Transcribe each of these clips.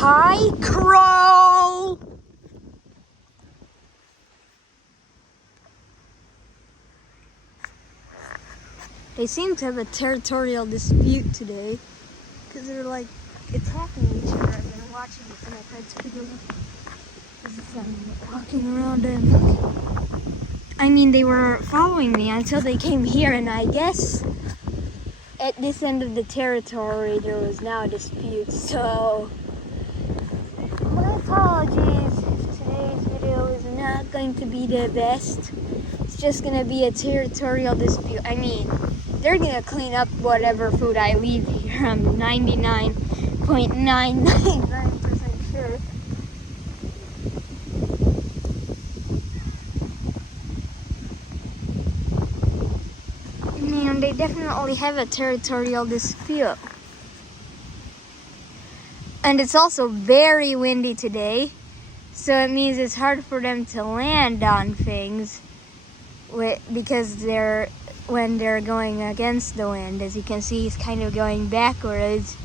Hi, Crow! They seem to have a territorial dispute today because they're like attacking each other. I've been watching this and I've had to figure out walking around and I mean, they were following me until they came here, and I guess at this end of the territory there was now a dispute, so my apologies if today's video is not going to be the best. It's just going to be a territorial dispute. I mean, they're going to clean up whatever food I leave here. I'm 99.999% sure. Man, they definitely have a territorial dispute. And it's also very windy today, so it means it's hard for them to land on things because when they're going against the wind. As you can see, it's kind of going backwards.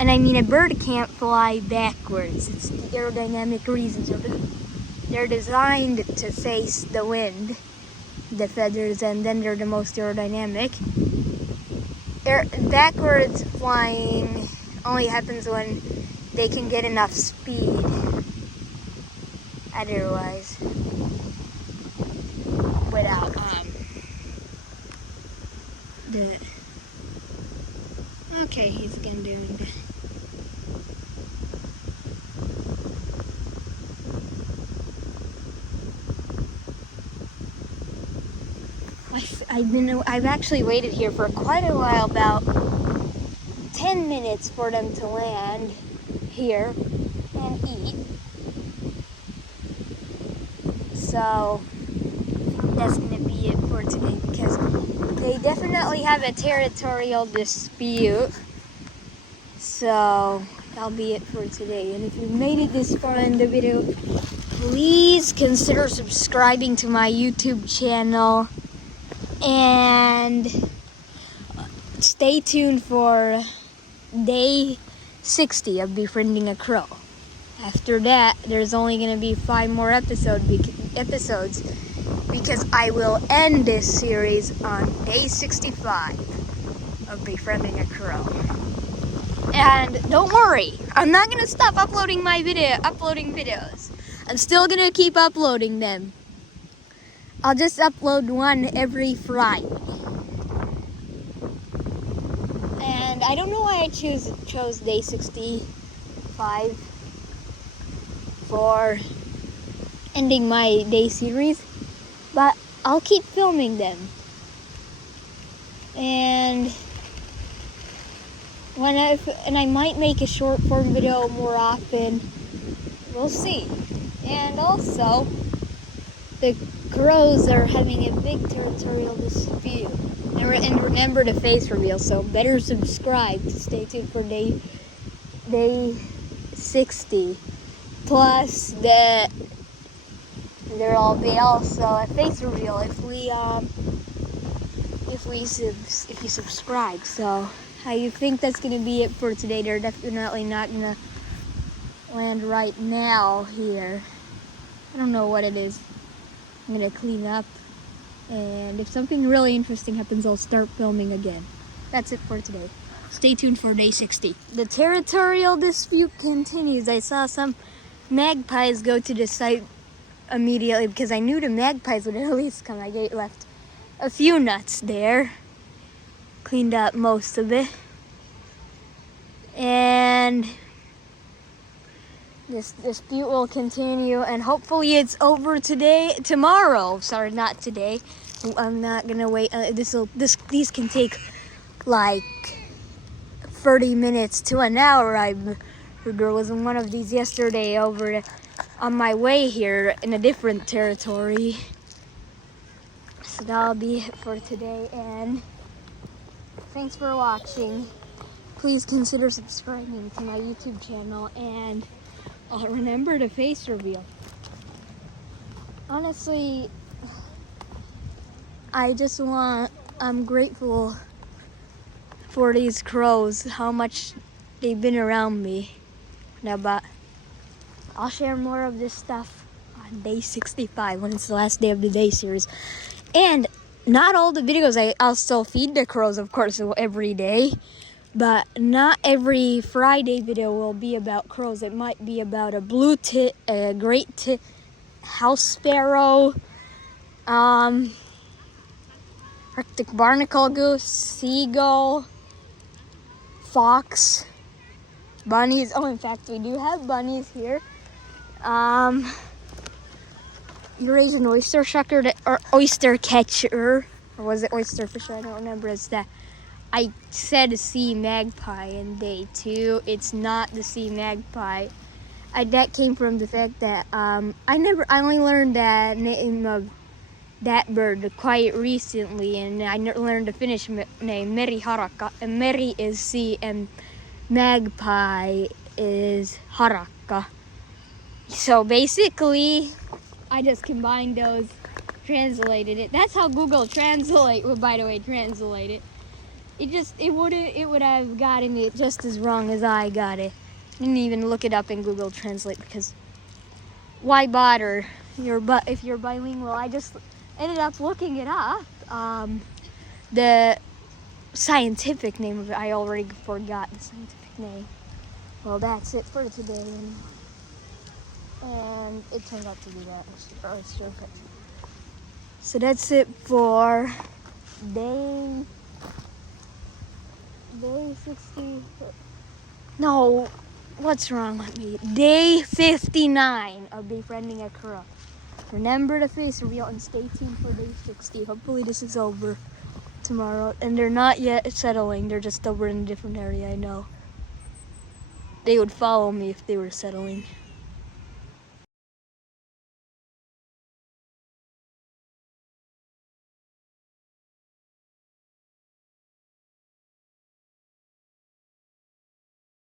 And I mean, a bird can't fly backwards. It's the aerodynamic reasons. They're designed to face the wind, the feathers, and then they're the most aerodynamic. Backwards flying only happens when they can get enough speed. Otherwise, without okay, he's again doing that. I've actually waited here for quite a while, about 10 minutes for them to land here and eat. So that's gonna be it for today because they definitely have a territorial dispute. So that'll be it for today. And if you made it this far in the video, please consider subscribing to my YouTube channel. And stay tuned for day 60 of Befriending a Crow. After that, there's only going to be 5 more episodes because I will end this series on day 65 of Befriending a Crow. And don't worry, I'm not going to stop uploading videos. I'm still going to keep uploading them. I'll just upload one every Friday. And I don't know why I chose day 65 for ending my day series, but I'll keep filming them. And I might make a short form video more often. We'll see. And also, the crows are having a big territorial dispute. And remember the face reveal, so better subscribe to stay tuned for day 60. Plus, there'll be also a face reveal if you subscribe. So I think that's gonna be it for today. They're definitely not gonna land right now here. I don't know what it is. I'm gonna clean up, and if something really interesting happens, I'll start filming again. That's it for today. Stay tuned for day 60. The territorial dispute continues. I saw some magpies go to the site immediately because I knew the magpies would at least come. I left a few nuts there, cleaned up most of it, and this dispute will continue, and hopefully it's over tomorrow. Sorry, not today. I'm not gonna wait. These can take like 30 minutes to an hour. I heard there was one of these yesterday on my way here in a different territory. So that'll be it for today, and thanks for watching. Please consider subscribing to my YouTube channel, and remember the face reveal. Honestly, I'm grateful for these crows, how much they've been around me. No, but I'll share more of this stuff on day 65 when it's the last day of the day series. And not all the videos, I'll still feed the crows, of course, every day. But not every Friday video will be about crows. It might be about a blue tit, a great tit, house sparrow, Arctic barnacle goose, seagull, fox, bunnies. Oh, in fact, we do have bunnies here. Eurasian oyster shucker, or oyster catcher, or was it oyster fisher? I don't remember. It's that. I said sea magpie in day 2. It's not the sea magpie. That came from the fact that I only learned that name of that bird quite recently, and I learned the Finnish name, Meri harakka. And Meri is sea, and magpie is harakka. So basically, I just combined those, translated it. That's how Google Translate would, by the way, translate it. It would have gotten it just as wrong as I got it. Didn't even look it up in Google Translate because why bother? If you're bilingual, I just ended up looking it up. The scientific name of it, I already forgot the scientific name. Well, that's it for today, and it turned out to be that. So that's it for day 60. No, what's wrong with me? Day 59 of befriending a crow. Remember the face reveal and stay tuned for day 60. Hopefully this is over tomorrow. And they're not yet settling. They're just over in a different area, I know. They would follow me if they were settling.